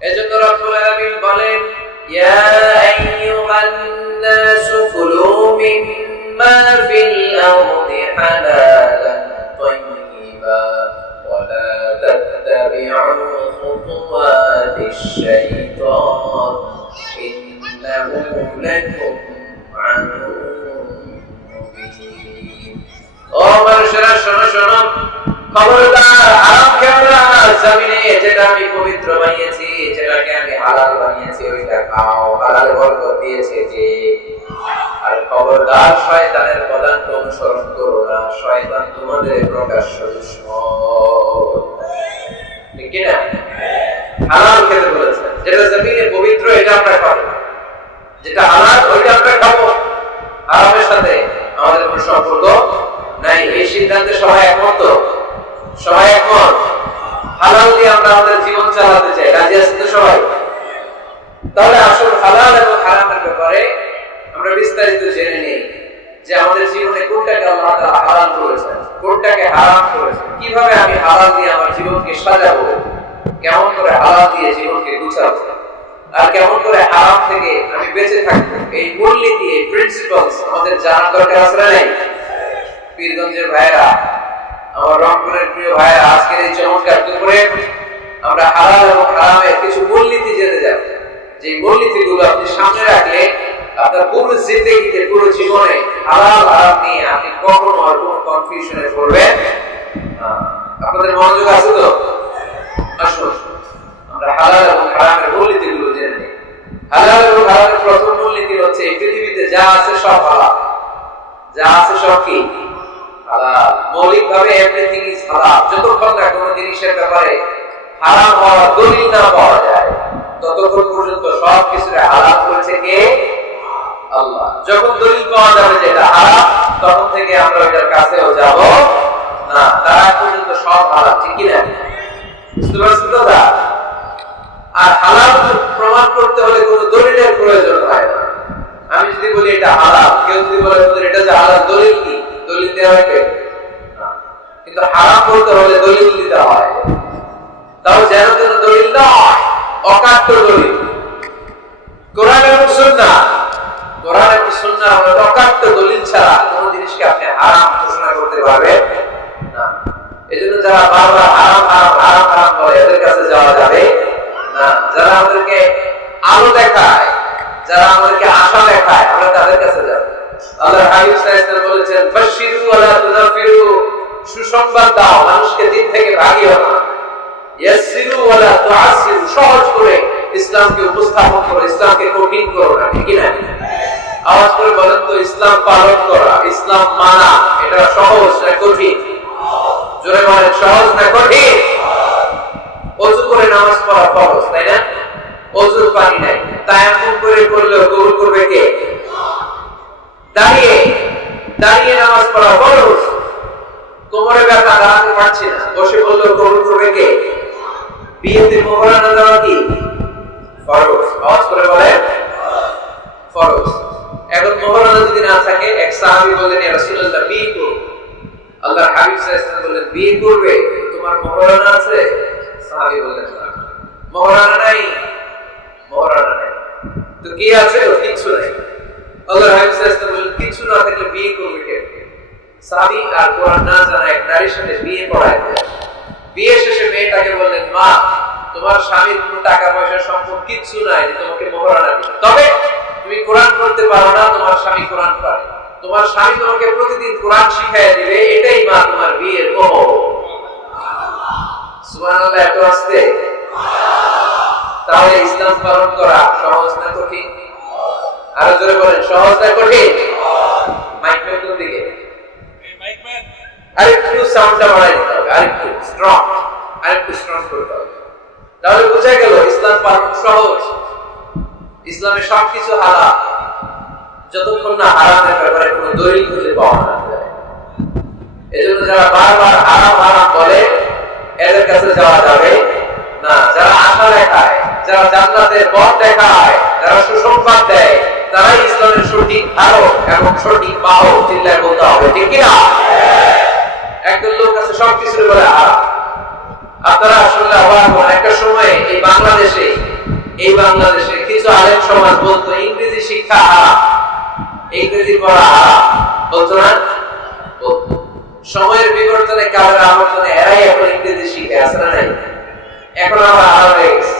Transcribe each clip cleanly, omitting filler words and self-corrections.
এজন্য রব্বুল আলামিন বলেন, ইয়া আইয়ুহান নাসু কুলু মিম্মা ফিল আরদি হালালান তাইয়্যিবা ওয়া লা তাত্তাবি'উ খুতুওয়াতিশ শাইতান ইন্নাহু লাকুম আদুউন মুবিন। ও মানুষেরা শোনো শোনো, খবরদার হারাম খেও না। জমিনে যেটা আমি পবিত্র বানিয়েছি, যেটাকে আমি হালাল বানিয়েছি, ওইটা খাও, হালাল বরকত দিয়েছে যে। আর খবরদার শয়তানের পদাঙ্ক অনুসরণ করো না, শয়তান তোমাদের প্রকাশ্য দুশমন। ঠিক কি না? হালাল খেতে বলেছেন, যেটা জমিনে পবিত্র এটা আমরা খাবো, যেটা হালাল ওইটা আমরা খাবো। হারামের সাথে আমাদের কোনো সম্পর্ক নাই। এই সিদ্ধান্তে সবাই একমত? সবাই একমত? হালাল দিয়ে আমরা আমাদের জীবন চালাতে চাই, রাজি আছেন তো সবাই? তাহলে আসল হালাল এবং হারামের ব্যাপারে আমরা বিস্তারিত জেনে নিই যে আমাদের জীবনে কোনটাকে আল্লাহ তাআলা হালাল করেছেন, কোনটাকে হারাম করেছেন, কিভাবে আমি হালাল দিয়ে আমার জীবনকে সাজাবো, কেমন করে হালাল দিয়ে জীবনকে গুছাবো, আর কেমন করে হারাম থেকে আমি বেঁচে থাকবো। এই মূলনীতি, এই প্রিন্সিপালস আমাদের জানা দরকার আছে না নাই? পীরগঞ্জের ভাইরা, আমার রংপুরের প্রিয় ভাইরা, আজকের এই চমৎকার দুপুরে আমরা হালাল এবং হারামের কিছু মূলনীতি জেনে যাব। যে মূলনীতিগুলো আপনি সামনে রাখলে আপনার পুরো জিন্দেগিতে, পুরো জীবনে হালাল হারাম নিয়ে আপনি কখনো আর কোনো কনফিউশনে পড়বেন না। আপনাদের মনোযোগ আছে তো? আসুন আমরা হালাল এবং হারামের মূলনীতিগুলো জেনে নিই। হালাল এবং হারামের প্রথম মূলনীতি হচ্ছে, এই পৃথিবীতে যা আছে সব হালাল। যা আছে সব কি? হালাল। মৌলিকভাবে এভরিথিং ইজ হালাল। যতক্ষণ না কোনো জিনিসের ব্যাপারে হারাম হওয়ার দলিল না পাওয়া যায়, ততক্ষণ পর্যন্ত সব কিছুরে হালাল করেছে কে? আল্লাহ। যখন দলিল পাওয়া যাবে যেটা হারাম, তখন থেকে আমরা ওইটার কাছেও যাব না। তার পর্যন্ত সব হালাল। ঠিক কি না? বুঝতে পারছেন তো? আর হালাল প্রমাণ করতে হলে কোনো দলিলের প্রয়োজন হয় না। আমি যদি বলি এটা হালাল, কেউ যদি বলে এটা যে হালাল, দলিল কি? দলিল দেওয়া হবে না। কিন্তু হারাম করতে হলে দলিল দিতে হয়। তাও যেন যেন দলিল নয়, অকাট্য দলিল। কোরআন এবং সুন্নাহ, কোরআন এবং সুন্নাহ হলো অকাট্য দলিল ছাড়া কোনো জিনিসকে আপনি হারাম ঘোষণা করতে পারবেন না। এজন্য যারা বারবার হারাম হারাম হারাম হারাম বলে, এদের কাছে যাওয়া যাবে না। যারা আমাদেরকে আলো দেখায়, যারা আমাদেরকে আশা দেখায়, আমরা তাদের কাছে যাব। আল্লাহর হাবিব সাল্লাল্লাহু আলাইহি ওয়াসাল্লাম বলেছেন, বাশশিরু ওয়া লা তুনাফিরু, সুসংবাদ দাও, মানুষকে দিন থেকে ভাগিও না। ইয়াসসিরু ওয়া লা তুআসসিরু, সহজ করে ইসলামকে উপস্থাপন করো, ইসলামকে কঠিন করো না। ঠিক না? আওয়াজ করে বলেন তো, ইসলাম পালন করা, ইসলাম মানা, এটা সহজ না কঠিন? জোরে বলেন, সহজ না কঠিন? ওযু করে নামাজ পড়া ফরজ, তাই না? ওযুর পানি নাই, তায়াম্মুম করে করলেও কবুল করবে কে? দাঁড়িয়ে দাঁড়িয়ে নামাজ পড়া ফরজ। কোমরে ব্যথা, দাঁড়াতে পারছি না, বসে বললেও কবুল করবে কে? বিয়েতে মোহরানা দেওয়া কি ফরজ? আওয়াজ করে বলেন, ফরজ। এখন মোহরানা যদি না থাকে, এক সাহাবী বললেন, ইয়া রাসূলুল্লাহ, বিয়ে করব। আল্লাহর হাবিব সাল্লাল্লাহু আলাইহি ওয়াসাল্লাম বললেন, বিয়ে করবে, তোমার মোহরানা আছে? সাহাবী বললেন, মোহরানা নাই। মোহরানা নাই তো কি আছে? কিছু নাই। আল্লাহর হাবিব সাল্লাল্লাহু আলাইহি ওয়াসাল্লাম বললেন, কিছু না থাকলে বিয়ে করবে কে? সাহাবী আর কোরআন না জানা এক নারীর সাথে বিয়ে পড়ায় দিলেন। বিয়ে শেষে মেয়েটাকে বললেন, মা, তোমার স্বামীর কোনো টাকা পয়সা সম্পদ কিচ্ছু নাই যে তোমাকে মোহরানা দিবে, তবে তুমি কোরআন পড়তে পারো না, তোমার স্বামী কোরআন পড়ে, তোমার স্বামী তোমাকে প্রতিদিন কোরআন শিখাইয়া দিবে, এটাই মা তোমার বিয়ের মোহর। সুবহানাল্লাহ, এত আসতে। তাহলে ইসলাম পালন করা সহজ না কঠিন? আরো জোরে বলেন, সহজ না কঠিন? মাইক ম্যান কোন দিকে? আরেকটু সাউন্ডটা বাড়াই দিতে হবে, আরেকটু স্ট্রং করতে হবে। তাহলে বোঝা গেল ইসলাম পালন সহজ। ইসলামে সবকিছু হালাল, যতক্ষণ না হারামের ব্যাপারে কোনো দলিল খুঁজে পাওয়া না যায়। এজন্য যারা বারবার হারাম হারাম বলে, এদের কাছে যাওয়া যাবে না। যারা আশা দেখায়, যারা জান্নাতের পথ দেখায়, যারা সুসংবাদ দেয়, তারাই ইসলামের সঠিক ধারক এবং সঠিক বাহক। চিল্লায় বলতে হবে, ঠিক কিনা? একদল লোক আছে সবকিছু বলে হারাম। আপনারা আসলে আবার একটা সময় এই বাংলাদেশে বাংলাদেশে কিছু আলেম সমাজ বলতো ইংরেজি শিক্ষা হারাম, ইংরেজি পড়া হারাম, বলতো না? বলতো। সময়ের বিবর্তনে, কালের আবর্তনে এরাই এখন ইংরেজি শিখে আছে না নাই? এখন আমরা হারাম হয়ে গেছি।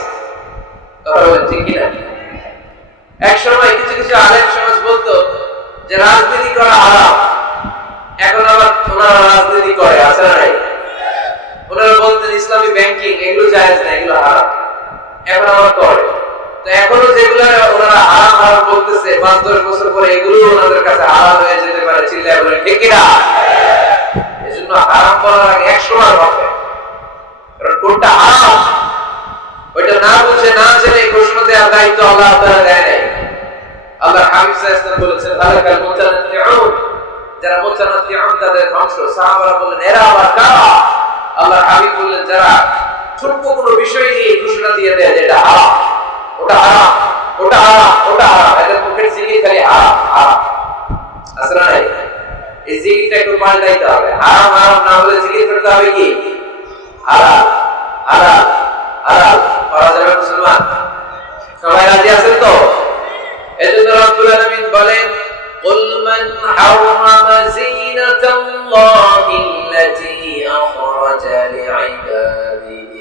কথা বলেন ঠিক কিনা? এক সময় কিছু কিছু আলেম সমাজ বলতো যে রাজনীতি করা হারাম, এখন আবার ওনারা রাজনীতি করে, আছে না নাই? ওনারা বলতেন ইসলামী ব্যাংকিং এগুলো জায়েজ না, এগুলো হারাম, এখন আবার করে। তো এখনো যেগুলো ওনারা হারাম হারাম বলতেছে ৫-১০ বছর পরে এগুলো ওনাদের কাছে হারাম হয়ে যেতে পারে। চিল্লায় বলেন ঠিক কিনা? এজন্য হারাম বলার আগে ১০০ বার ভাববেন, কারণ কোনটা হারাম ওইটা না বুঝে না জেনে ঘোষণা দেওয়ার দায়িত্ব আল্লাহ তাআলা দেয় নাই। আল্লাহ হাবিব সাল্লাল্লাহু আলাইহি ওয়াসাল্লাম বলেছেন হালাকাল মুতানাত্তিউন, যারা মুতানাত্তিউন তাদের ধ্বংস। সাহাবারা বললেন এরা আবার কারা? আল্লাহ হাবিব বললেন যারা ছোট্ট কোনো বিষয় নিয়ে ঘোষণা দিয়ে দেয় যে এটা হারাম, ওটা হারাম, ওটা হারাম, ওটা হারাম, এদের মুখের জিকির খালি হারাম হারাম। আসলে নাই, এই জিকিরটা একটু পাল্টাইতে হবে। হারাম হারাম না বলে জিকির করতে হবে কি হালাল হালাল হালাল। করা যাবে মুসলমান? সবাই রাজি আছেন তো? এজন্য রব্বুল আলামিন বলেন قل من حرم زينة الله التي أخرج لعباده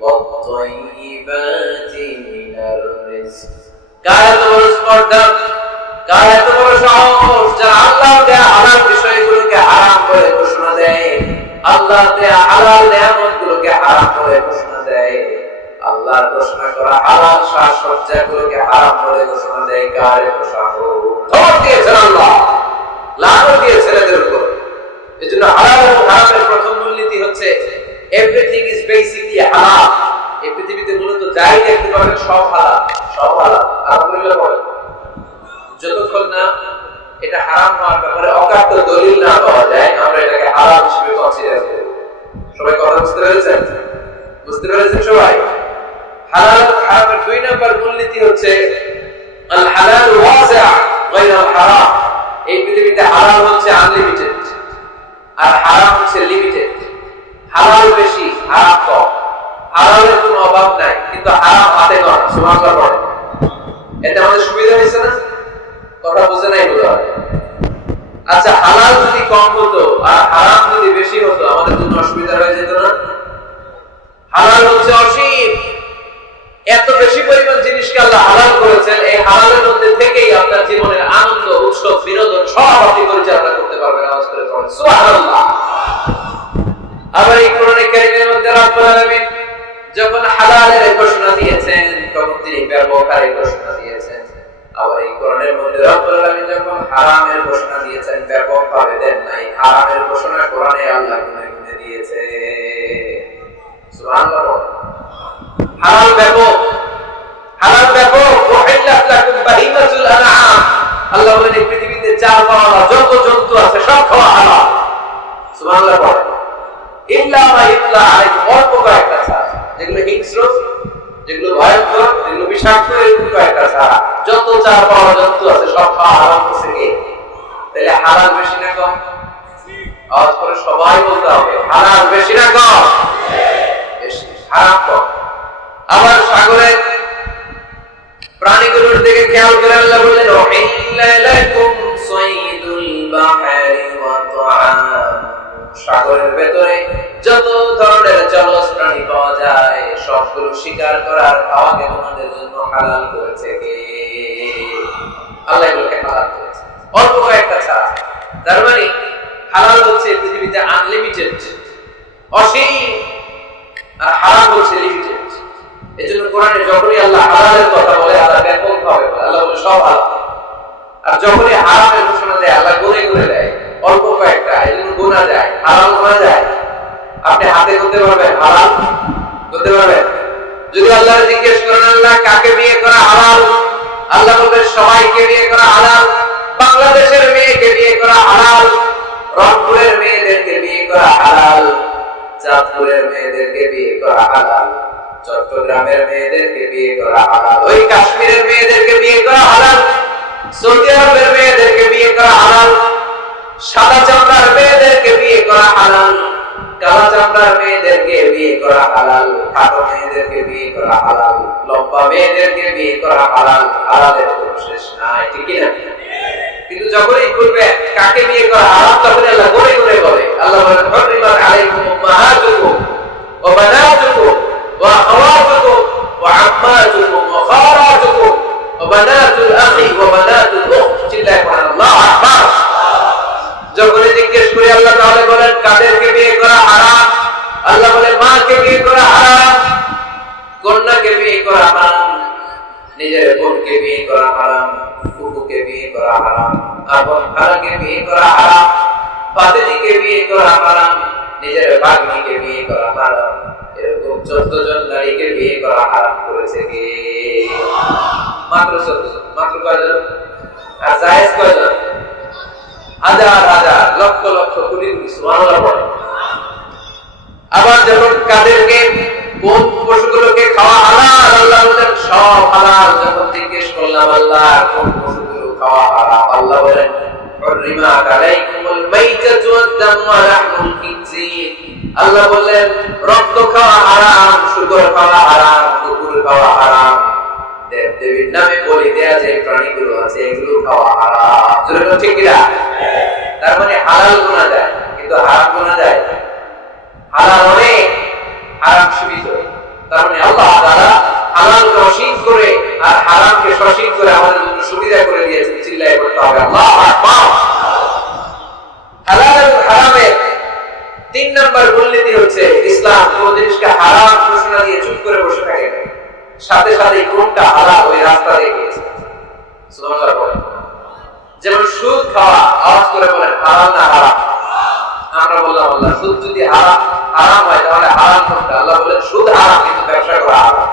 والطيبات من الرزق। কার এত বড় স্পর্ধা, কার এত বড় সাহস যারা আল্লাহ দেয়া হালাল বিষয়গুলোকে হারাম করে ঘোষণা দেয়, আল্লাহ দেয়া হালাল নিয়ামতগুলোকে হারাম করে ঘোষণা দেয়, আল্লাহর ঘোষণা করা হালাল সাজসজ্জাগুলোকে হারাম করে ঘোষণা দেয়। কার এত সাহস? ধমক দিয়েছেন আল্লাহ, লানত দিয়েছেন এদের উপর। এজন্য হালাল এবং হারামের প্রথম মূলনীতি হচ্ছে এভরিথিং ইজ বেসিকলি হালাল। এই পৃথিবীতে মূলত যাই দেখতে পাবেন সব হালাল, সব হালাল। আলহামদুলিল্লাহ বলেন। যতক্ষণ না এটা হারাম হওয়ার ব্যাপারে অকাট্য দলিল না পাওয়া যায়, আমরা এটাকে হালাল হিসেবে কনসিডার করি। সবাই কথা বুঝতে পেরেছেন? বুঝতে পেরেছেন সবাই? হালাল হারামের ২ নম্বর মূলনীতি হচ্ছে আল হালাল ওয়াসিআ গায়রা আল হারাম। এই পৃথিবীতে হালাল হচ্ছে আনলিমিটেড আর হারাম হচ্ছে লিমিটেড। হালাল বেশি, হারাম কম। হালালের কোনো অভাব নাই, কিন্তু হারাম হাতে কম। সুবহানাল্লাহ বলেন। এটা আমাদের সুবিধা হয়েছে না? কথা বুঝে নাই বোধ হয়। আচ্ছা, হালাল যদি কম হতো আর হারাম যদি বেশি হতো আমাদের জন্য অসুবিধা হয়ে যেত না? হালাল হচ্ছে অসীম, এত বেশি পরিমাণ জিনিসকে আল্লাহ হালাল করেছেন। এই হালালের মধ্যে থেকেই আপনার জীবনের আনন্দ, উৎসব, বিনোদন সব আপনি পরিচালনা করতে পারবেন। আওয়াজ করে পড়েন সুবহানাল্লাহ। আবার এই কোরআনে কারীমের মধ্যে রব্বুল আলামিন যখন হালালের ঘোষণা দিয়েছেন তখন তিনি ব্যবহারের ঘোষণা দিয়েছেন। আবার এই কোরআনের মধ্যে রব্বুল আলামিন যখন হারামের ঘোষণা দিয়েছেন ব্যাপকভাবে দেন নাই। হারামের ঘোষণা কোরআনে আল্লাহ গুনে গুনে দিয়েছে। সুবহানাল্লাহ। হালাল ব্যাপক, হালাল ব্যাপক। ওয়াহিল্লাত লাকুম বাহিমাতুল আনআম। আল্লাহ বলেন এই পৃথিবীতে চার পাওয়া যত জন্তু আছে সব খাওয়া হালাল। সুবহানাল্লাহ। ইল্লা মা ইতলা আলাইহি, অল্প কয়েকটা ছাড়া, যেগুলো হিংস্র, যেগুলো ভয়ঙ্কর, যেগুলো বিষাক্ত, এরকম কয়েকটা ছাড়া যত চার পাওয়া জন্তু আছে সব খাওয়া হারাম করছে কে? তাহলে হালাল বেশি না কম? আওয়াজ করে সবাই বলতে হবে হালাল বেশি না কম? বেশি। হারাম কম। আবার সাগরের প্রাণীগুলোর দিকে খেয়াল করে আল্লাহ বললেন উহিল্লা লাকুম সাইদুল বাহরি ওয়া তাআম। সাগরের ভেতরে যত ধরনের জলজ প্রাণী পাওয়া যায় সবগুলো শিকার করার খাওয়াকে তোমাদের জন্য হালাল করেছে কে? আল্লাহ এগুলোকে হালাল করেছে, অল্প কয়েকটা ছাড়া। তার মানে হালাল হচ্ছে পৃথিবীতে আনলিমিটেড, অসীম, আর হারাম হচ্ছে লিমিটেড। এজন্য কোরআনে যখনই আল্লাহ হালালের কথা বলে আল্লাহ ব্যাপকভাবে বলে, আল্লাহ বলে সব হালাল। আর যখনই হারামের ঘোষণা দেয় আল্লাহ গুনে গুনে দেয়, অল্প কয়েকটা। এজন্য গোনা যায়, হালাল গোনা যায়। আপনি হাতে করতে পারবেন হালাল করতে পারবেন? যদি আল্লাহ জিজ্ঞেস করেন আল্লাহ কাকে বিয়ে করা হালাল, আল্লাহ বলবে সবাইকে বিয়ে করা হালাল। বাংলাদেশের মেয়েকে বিয়ে করা হালাল, রংপুরের মেয়েদেরকে বিয়ে করা হালাল, চাঁদপুরের মেয়েদেরকে বিয়ে করা হালাল, চট্টগ্রামের মেয়েদেরকে বিয়ে করা হালাল, ওই কাশ্মীরের মেয়েদেরকে বিয়ে করা হালাল, সৌদি আরবের মেয়েদেরকে বিয়ে করা হালাল, সাদা চামড়ার মেয়েদেরকে বিয়ে করা হালাল, কালা চামড়ার মেয়েদেরকে বিয়ে করা হালাল, খাটো মেয়েদেরকে বিয়ে করা হালাল, লম্বা মেয়েদেরকে বিয়ে করা হালাল, হালালের কোনো শেষ নাই, ঠিক না? কিন্তু যখনই বলবে কাকে বিয়ে করা হারাম, তখন আল্লাহ গড়ে গড়ে বলে, আল্লাহ বলেন হুররিমাত আলাইকুম উম্মাহাতুকুম ওয়া বানাতুকুম ওয়া আখাওয়াতুকুম ওয়া আম্মাতুকুম ওয়া খালাতুকুম ওয়া বানাতুল আখি ওয়া বানাতুল উখত, চিল্লায় পড়েন আল্লাহু আকবার। যখনই জিজ্ঞেস করি আল্লাহ তাআলা বলেন কাদেরকে বিয়ে করা হারাম, আল্লাহ বলেন মাকে বিয়ে করা হারাম, কন্যাকে বিয়ে করা হারাম, নিজের বোনকে বিয়ে করা হারাম, ফুফুকে বিয়ে করা হারাম, আপন খালাকে বিয়ে করা হারাম, ভাতিজিকে বিয়ে করা হারাম, নিজের ভাগ্নিকে বিয়ে করা হারাম। এরকম 14 জন নারীকে বিয়ে করা হারাম করেছে কে? মাত্র 14 জন। মাত্র কয়জন? আর জায়েজ কয়জন? হাজার হাজার লক্ষ লক্ষ কোটি কোটি, সুবহানাল্লাহ বলেন। আবার যখন কাদেরকে কোন পশুগুলোকে খাওয়া হালাল, আল্লাহ বলেন সব হালাল। যখন জিজ্ঞেস করলাম আল্লাহ কোন পশুগুলো খাওয়া হারাম, আল্লাহ বলেন হুররিমাত আলাইকুমুল মাইতাতু ওয়াদ-দামু ওয়া লাহমুল খিনজির। আল্লাহ বলেন রক্ত খাওয়া হারাম, শুকর খাওয়া হারাম, কুকুর খাওয়া হারাম, দেবদেবীর নামে বলি দেয়া যে প্রাণীগুলো আছে এগুলো খাওয়া হারাম। জোরে ঠিক কিনা? তার মানে হালাল গোনা যায় কিন্তু হারাম গোনা যায়। হালাল অনেক, হারাম সীমিত। তার মানে আল্লাহ তাআলা হালালকে অসীম করে আর হারামকে সসীম করে আমাদের জন্য সুবিধা করে দিয়েছেন। চিল্লায়ে বলতে হবে আল্লাহু আকবার। হালাল এবং হারামের 3 নাম্বার মূলনীতি হচ্ছে ইসলাম কোন জিনিসকে হারাম ঘোষণা দিয়ে চুপ করে বসে থাকে না, সাথে সাথে কোনটা হালাল ওই রাস্তা দেখিয়েছে। সুবহানাল্লাহ বলেন। যেমন সুদ খাওয়া, আওয়াজ করে বলেন হালাল না হারাম? আমরা বললাম আল্লাহ সুদ যদি হারাম হয় তাহলে হারাম কোনটা? আল্লাহ বলেন সুদ হারাম কিন্তু ব্যবসা করা হারাম।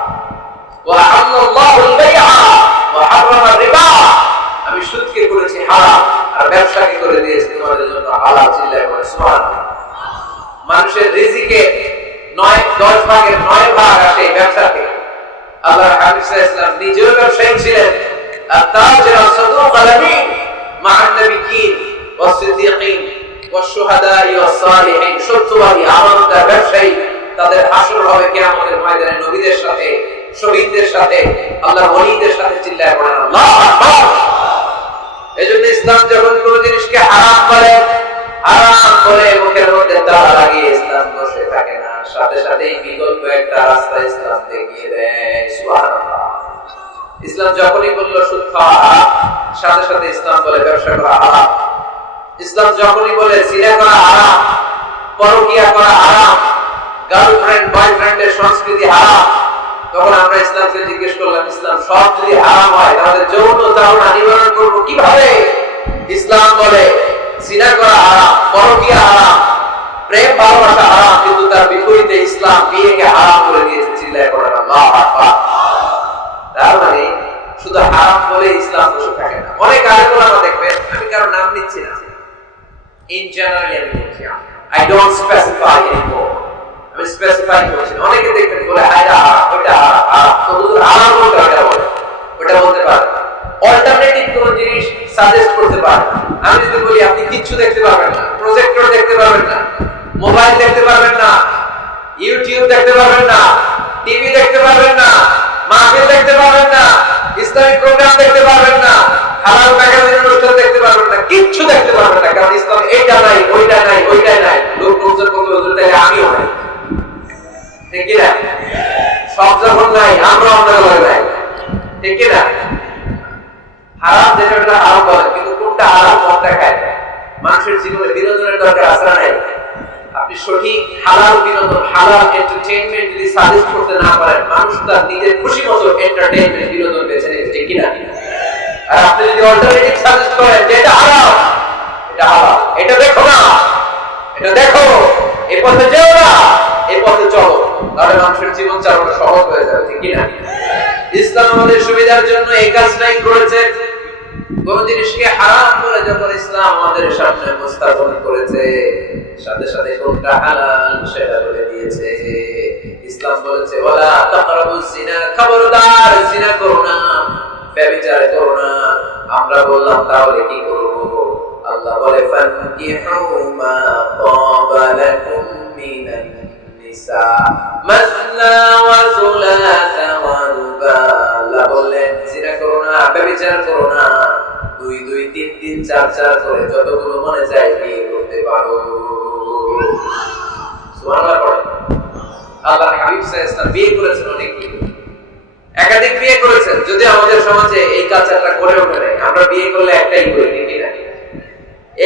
ওয়া আল্লাহুল বাইআ ওয়া হারামা রিবা, আমি সুদকে করেছি হারাম আর ব্যবসাকে করে দিয়েছি তোমাদের জন্য হালাল। চিল্লায়ে বলেন সুবহানাল্লাহ। মানুষের রিজিকে 10 ভাগের 9 ভাগ আসে ব্যবসা থেকে। আল্লাহর হাবিব সাল্লাল্লাহু আলাইহি ওয়াসাল্লাম নিজেও ব্যবসায়ী ছিলেন। আত-তাজির আস-সাদুক আল-আমিন মা'আন নাবিয়্যিন ওয়াস-সিদ্দীকিন ওয়াশ-শুহাদা ওয়াস-সালিহিন। সত্যবাদী আমানতদার ব্যবসায়ী, তাদের হাসর হবে কিয়ামতের ময়দানে নবীদের সাথে, শহীদদের সাথে, আল্লাহর ওলিদের সাথে। চিল্লায়ে পড়েন আল্লাহু আকবার। এজন্য ইসলাম যখন কোন জিনিসকে হারাম বলে, হারাম বলে মুখের মধ্যে তালা লাগিয়ে ইসলাম বসে থাকে না, সাথে সাথেই বিকল্প একটা রাস্তা ইসলাম দেখিয়ে দেয়। সুবহানাল্লাহ। ইসলাম যখনই বলল সুদ খাওয়া হারাম, সাথে সাথে ইসলাম বলে ব্যবসা করা হারাম। ইসলাম যখনই বলে জিনা করা হারাম, পরকিয়া করা হারাম, গার্লফ্রেন্ড বয়ফ্রেন্ডের সংস্কৃতি হারাম, তখন আমরা ইসলামকে জিজ্ঞেস করলাম ইসলাম সব যদি হারাম হয় তাহলে যৌন চালনা নিবারণ করবো কিভাবে? ইসলাম বলে জিনা করা হারাম, পরকিয়া হারাম, প্রেম ভালোবাসা হারাম, কিন্তু তার বিপরীতে ইসলাম বিয়েকে হারাম করে দিয়েছে। চিল্লায়ে পড়েন আল্লাহু আকবার। তার মানে শুধু হারাম বলে ইসলাম বসে থাকে না। অনেক আলেম ওলামা দেখবেন, আমি কারো নাম নিচ্ছি না, ইন জেনারেলি আমি বলছি, আই ডোন্ট স্পেসিফাই এনিমোর, আমি স্পেসিফাই করছি না। অনেকে দেখবেন বলে এটা হারাম, ওটা হারাম, তো হুজুর হারাম বলতে ওটা বলে, ওটা বলতে পারে, অল্টারনেটিভ কোন জিনিস সাজেস্ট করতে পারে। আমি যদি বলি আপনি কিচ্ছু দেখতে পারবেন না, প্রজেক্টর দেখতে পারবেন না, মোবাইল দেখতে পারবেন না, ইউটিউব দেখতে পারবেন না, টিভি দেখতে পারবেন না, মাহফিল দেখতে পারবেন না, ইসলামিক প্রোগ্রাম দেখতে পারবেন না, হালাল ম্যাগাজিন অনুষ্ঠান দেখতে পারবেন না, কিচ্ছু দেখতে পারবেন না, কারণ ইসলাম এইটা নাই, ওইটা নাই, ওইটা নাই। লোক লোকজন বলতে হুজুর তাহলে আমিও নাই, ঠিক কি না? সব যখন নাই আমরা অন্য করে নাই, ঠিক কি না? হারাম যেটা ওটা হারাম বলে, কিন্তু কোনটা হারাম পথ দেখায়। মানুষের জীবনে বিনোদনের দরকার আছে না নাই? আপনি সঠিক হালাল বিনোদন, হালাল এন্টারটেইনমেন্ট যদি সাজেস্ট করতে না পারেন, মানুষ তার নিজের খুশি মতো এন্টারটেইনমেন্ট বিনোদন বেছে নেবে, ঠিক কি না? আর আপনি যদি অল্টারনেটিভ সাজেস্ট করেন যে এটা হারাম, এটা হালাল, এটা দেখো না, এটা দেখো, এই পথে যেও না, এই পথে চলো, তাহলে মানুষের জীবন চালানো সহজ হয়ে যাবে, ঠিক কি না? ইসলাম আমাদের সুবিধার জন্য এই কাজটাই করেছে। কোন জিনিসকে হারাম বলে যখন ইসলাম আমাদের সামনে উপস্থাপন করেছে, সাথে সাথে কোনটা হালাল সেটা বলে দিয়েছে। ইসলাম বলেছে ওয়ালা তাকরাবুজ জিনা, খবরদার জিনা করো না, ব্যভিচার করো না। আমরা বললাম তাহলে কি করব? আল্লাহ বলে ফানকিহু মা তাবা লাকুম মিনান নিসা মাসনা ওয়া সুলাসা ওয়া রুবা। আল্লাহ বললেন জিনা করো না, ব্যভিচার করো না, 2 2 3 3 4 4 করে যতগুলো মনে চায় বিয়ে করতে পারো। সুবহানাল্লাহ পড়েন। আল্লাহর হাবিব সাল্লাল্লাহু আলাইহি ওয়াসাল্লাম বিয়ে করেছেন অনেকগুলো, একাধিক বিয়ে করেছেন। যদি আমাদের সমাজে এই কালচারটা গড়ে ওঠে নাই, আমরা বিয়ে করলে একটাই করি নাকি না?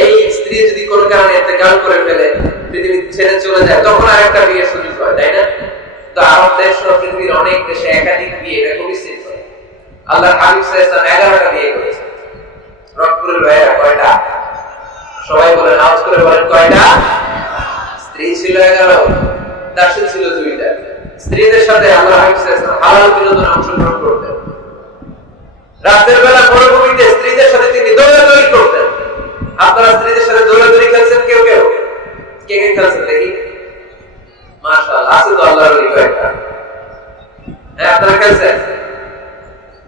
এই স্ত্রী যদি কোনো কারণে ইন্তেকাল করে ফেলে, পৃথিবী ছেড়ে চলে যায়, তখন আরেকটা বিয়ের সুযোগ হয়, তাই না? তো আরব দেশ সহ পৃথিবীর অনেক দেশে একাধিক বিয়ে, এটা খুবই সিম্পল। আল্লাহর হাবিব সাল্লাল্লাহু আলাইহি ওয়াসাল্লাম 11টা বিয়ে করেছেন। রংপুরের ভাইয়েরা কয়টা? সবাই বলেন, আওয়াজ করে বলেন কয়টা? স্ত্রী ছিল 11, দাসী ছিল 2টা। স্ত্রীদের সাথে আল্লাহর হাবিব সাল্লাল্লাহু আলাইহি ওয়াসাল্লাম হালাল বিনোদনে অংশগ্রহণ করতেন। রাতের বেলা মরুভূমিতে স্ত্রীদের সাথে তিনি দৌড়াদৌড়ি করতেন। আপনারা স্ত্রীদের সাথে দৌড়াদৌড়ি খেলছেন? কেউ কেউ কে কে খেলছেন দেখি? মাশাআল্লাহ, আছে তো আল্লাহর ওলি কয়েকটা। হ্যাঁ, আপনারা খেলছেন?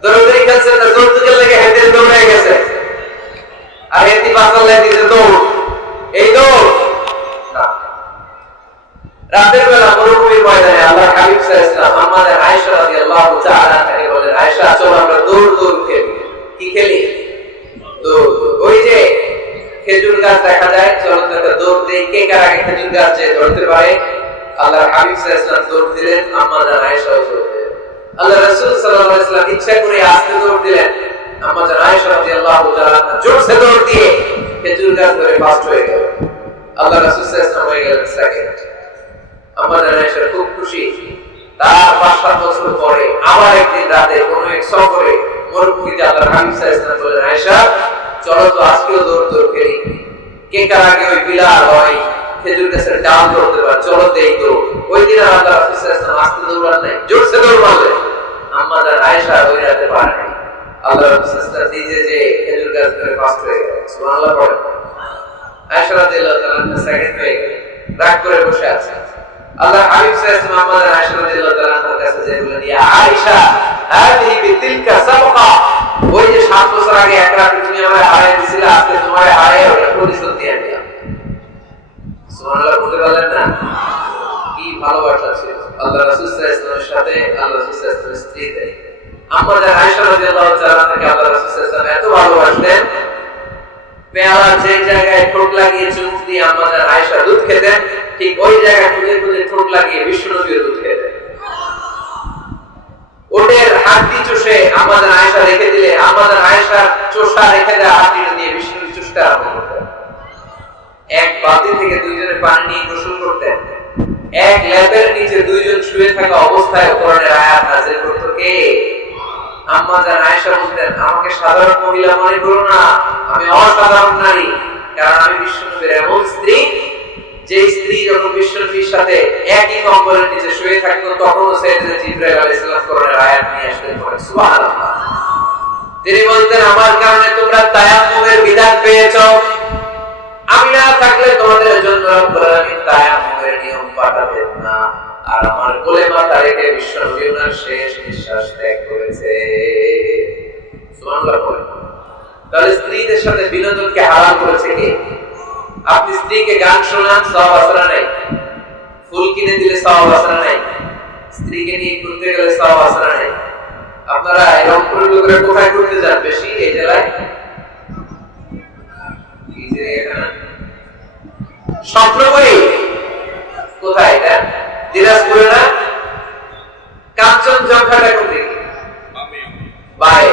দৌড়াদৌড়ি খেলছেন না যৌতুকের লেগে হেঁটে দৌড়ে গেছে? আর এটি বাঁচাল্লাহ দিতে দৌড়, এই দৌড় না। রাতের বেলা মরুভূমির ময়দানে আল্লাহর হাবিব সাল্লাল্লাহু আলাইহি ওয়াসাল্লাম আমাদের আয়েশা রাদিয়াল্লাহু তাআলা তাকে বলেন, আয়েশা চলো আমরা দৌড় দৌড় খেলি। কি খেলি? দৌড়। ওই যে খেজুর গাছ দেখা যায়, চলো একটা দৌড় দেই, কে কার আগে খেজুর গাছ যে ধরতে পারে। আল্লাহর হাবিব সাল্লাল্লাহু আলাইহি ওয়াসাল্লাম দৌড় দিলেন, আম্মাজান আয়েশা দৌড় দিলেন। আল্লাহ রাসূল সাল্লাল্লাহু আলাইহি ওয়াসাল্লাম ইচ্ছা করে আস্তে দৌড় দিলেন, আম্মাজান আয়েশা রাদিয়াল্লাহু তাআলা জোরসে দৌড় দিয়ে খেজুর গাছ ধরে ফাস্ট হয়ে গেল। আল্লাহ রাসূল সাল্লাল্লাহু আলাইহি ওয়াসাল্লাম হয়ে গেলেন সেকেন্ড। আমাদের আয়েশা খুব খুশি। তার 5-7 বছর পরে আবার একদিন রাতে কোন এক সফরে মরুভূমিতে আল্লাহর হাবিব সাল্লাল্লাহু আলাইহি ওয়াসাল্লাম বললেন, আয়েশা চলো তো আজকেও দৌড় দৌড় খেলি, কে কার আগে ওই বিলাল হয় খেজুর গাছের ডাল ধরতে পারে, চলো দেই তো। ওই দিন আল্লাহ রাসূল সাল্লাল্লাহু আলাইহি ওয়াসাল্লাম আস্তে দৌড়ান নাই, জোরসে দৌড় মারলেন। আমাদের আয়েশা ওই রাতে পারে নাই। আল্লাহ রাসূল সাল্লাল্লাহু আলাইহি ওয়াসাল্লাম নিজে যে খেজুর গাছ ধরে ফাস্ট হয়ে গেলেন। সুবহানাল্লাহ পড়েন। আয়েশা রাদিয়াল্লাহু তাআলা সেকেন্ড হয়ে গেলেন, রাগ করে বসে আছে। আল্লাহ হাবিব সাল্লাল্লাহু আলাইহি ওয়াসাল্লাম আমাদের আয়েশা রাদিয়াল্লাহু তাআলার কাছে যে বললেন, ইয়া আয়েশা হাদিহি বিতিলকা সাবকা, ওই যে 7 বছর আগে এক রাতে তুমি আমায় হারিয়ে দিছিলে, আজকে তোমারে হারিয়ে ওটা প্রতিশোধ দিয়ে দিলাম। সুবহানাল্লাহ বলতে পারলেন না? কি ভালোবাসা ছিল আল্লাহ রাসূল সাল্লাল্লাহু আলাইহি ওয়াসাল্লামের সাথে, আল্লাহ রাসূল সাল্লাল্লাহু আলাইহি ওয়াসাল্লামের স্ত্রীদের। আমাদের আয়েশা রাদিয়াল্লাহু তাআলা থেকে আল্লাহ রাসূল সাল্লাল্লাহু আলাইহি ওয়াসাল্লাম এত ভালোবাসতেন, পেয়ালা যে জায়গায় ঠোঁট লাগিয়ে চুমুক দিয়ে আমাদের আয়েশা দুধ খেতেন, ঠিক ওই জায়গায় খুঁজে খুঁজে ঠোঁট লাগিয়ে বিশ্বনবীর দুধ খেতেন। ওটের হাড্ডি চুষে আমাদের আয়েশা রেখে দিলে, আমাদের আয়েশার চোষা রেখে দেওয়া হাড্ডিটা দিয়ে বিশ্বনবী চুষতে আরম্ভ করতেন। এক বালতি থেকে 2 জনে পানি নিয়ে গোসল করতেন। এক ল্যাপের নিচে 2 জন শুয়ে থাকা অবস্থায় কোরআনের আয়াত নাযিল করত কে? আম্মাজান আয়েশা বলতেন, আমাকে সাধারণ মহিলা মনে করো না, আমি অসাধারণ নারী। কারণ আমি বিশ্বনবীর এমন স্ত্রী, যে স্ত্রী যখন বিশ্বনবীর সাথে একই কম্বলের নিচে শুয়ে থাকতো, তখনও সাইয়েদনা জিবরাইল আলাইহিস সালাম কোরআনের আয়াত নিয়ে আসতেন। সুবহানাল্লাহ। তিনি বলতেন, আমার কারণে তোমরা তায়াম্মুমের বিধান পেয়েছো, আমি না থাকলে তোমাদের জন্য রব্বুল আলামিন তায়াম্মুমের নিয়ম পাঠাতেন না। আর আমার কোলে মাথা রেখে বিশ্বনবী ওনার শেষ নিঃশ্বাস ত্যাগ করেছে। সুবহানাল্লাহ বলেন। তাহলে স্ত্রীদের সাথে বিনোদনকে হারাম করেছে কে? আপনি স্ত্রীকে গান শোনান, সওয়াব আসরা নাই। ফুল কিনে দিলে সওয়াব আসরা নাই। স্ত্রীকে নিয়ে ঘুরতে গেলে সওয়াব আসরা নাই। আপনারা রংপুরের লোকেরা কোথায় ঘুরতে যান বেশি এই জেলায়? স্বপ্নপুরী। কোথায় এটা? দিনাজপুরে না? কাঞ্চনজঙ্ঘাটা কোন দিকে? বায়ে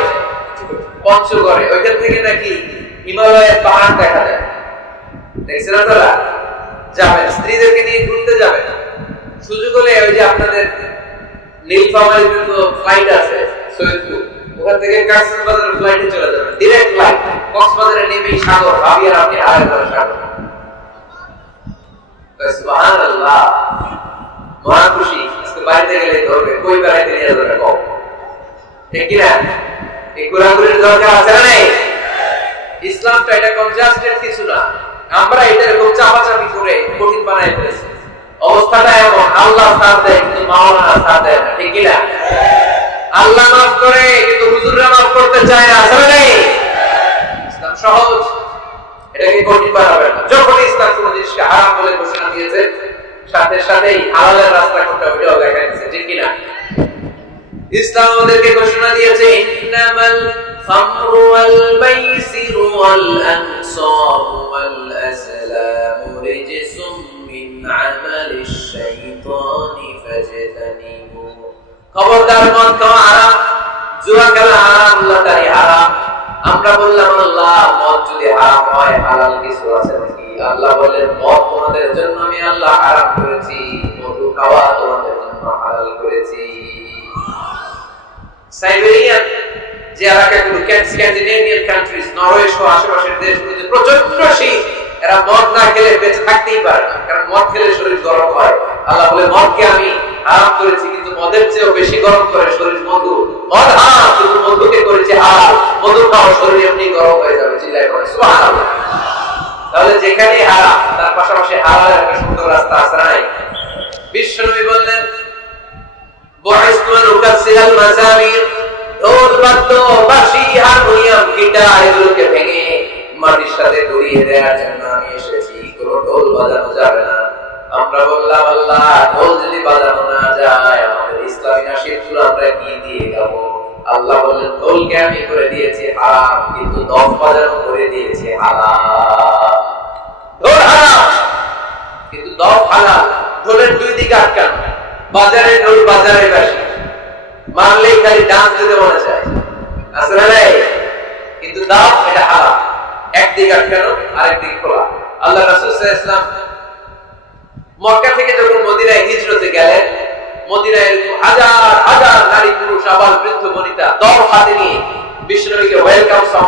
পঞ্চগড়ে। ওইখান থেকে নাকি হিমালয়ের পাহাড় দেখা যায়। দেখছেন আপনারা? যাবেন, স্ত্রীদেরকে নিয়ে ঘুরতে যাবেন। সুযোগ হলে ওই যে আপনাদের নীলফামারীর কিন্তু ফ্লাইট আছে সৈয়দপুর, ওখান থেকে কক্সবাজারের ফ্লাইটে চলে যাবেন, ডাইরেক্ট ফ্লাইট। কক্সবাজারে নেমেই সাগর, ভাবি আর আপনি হারায় যাবেন সাগর। সুবহানাল্লাহ, মহা খুশি। আজকে বাড়িতে গেলে ধরবে, কই বেড়াইতে নিয়ে যাবে কম, ঠিক কিনা? এই ঘোরাঘুরির দরকার আছে না নাই? ইসলামটা এটা কনজাস্টেড কিছু না, আমরা এটা এরকম চাপাচাপি করে কঠিন বানাই ফেলেছি। অবস্থাটা এমন, আল্লাহ সাথ দেয় কিন্তু মাওলানা সাথ দেয় না, ঠিক কিনা? আল্লাহ মাফ করে কিন্তু হুজুররা মাফ করতে চায় না, আসলে নেই। ইসলাম সহজ, এটাকে কঠিন বানাবে না। যখন ইসলাম কোন জিনিসকে হারাম বলে ঘোষণা দিয়েছে, সাথে সাথেই হালালের রাস্তা কোনটা ওইটাও দেখাই দিচ্ছে, ঠিক কিনা? ইসলাম আমাদেরকে ঘোষণা দিয়েছে ইন্নামাল খামরু ওয়াল মাইসিরু ওয়াল আনসাবু ওয়াল আজলামু রিজসুম মিন আমালিশ শাইতানি ফাজতানিবু। খবরদার, মদ খাওয়া হারাম, জুয়া খেলা হারাম, লটারি হারাম। আমরা বললাম আল্লাহ, মদ যদি হারাম হয় হালাল কিছু আছে নাকি? আল্লাহ বলেন মদ তোমাদের জন্য আমি আল্লাহ হারাম করেছি, মধু খাওয়া তোমাদের জন্য হালাল করেছি। সাইবেরিয়ান যে এলাকাগুলো, স্ক্যান্ডিনেভিয়ান কান্ট্রিজ, নরওয়ে সহ আশেপাশের দেশগুলোতে প্রচন্ড শীত, এরা মদ না খেলে বেঁচে থাকতেই পারে না, কারণ মদ খেলে শরীর গরম হয়। আল্লাহ বলে মদকে আমি হারাম করেছি, কিন্তু মদের চেয়েও বেশি গরম করে শরীর মধু। মদ হারাম, কিন্তু মধুকে করেছে হালাল। মধু খাওয়া শরীর এমনি গরম হয়ে যাবে, চিল্লায় করে সুবহানাল্লাহ। তাহলে যেখানে হারাম তার পাশাপাশি হালালের একটা সুন্দর রাস্তা আছে নাই? বিশ্বনবী বললেন বয়স্কুল উকাসিলাল মাজামির, ঢোল বাদ্য বাঁশি হারমোনিয়াম গিটার এগুলোকে ভেঙে মাটির সাথে গড়িয়ে দেওয়ার জন্য আমি এসেছি, কোনো ঢোল বাজানো যাবে না। আমরা বললাম আল্লাহ, ঢোল যদি বাজানো না যায় আমাদের ইসলামী নাশিদগুলো আমরা কি দিয়ে গাবো? আল্লাহ বললেন ঢোলকে আমি করে দিয়েছি হারাম, কিন্তু দফ বাজানো করে দিয়েছি হালাল। ঢোল হারাম কিন্তু দফ হালাল। ঢোলের দুই দিকে আটকানো, বাজারে ঢোল বাজারে বাঁশি, মারলেই খালি ডান্স দিতে মনে চায়, আসলে নাই? কিন্তু দফ এটা হারাম, একদিকে আটকানো আরেকদিক খোলা। আল্লাহ রাসূল সাল্লাল্লাহু আলাইহি ওয়াসাল্লাম মক্কা থেকে যখন মদিনায় হিজরতে গেলেন, মদিনায় হাজার হাজার নারী পুরুষ আবাল বৃদ্ধ বনিতা দফ হাতে নিয়ে বিশ্বনবীকে ওয়েলকাম সং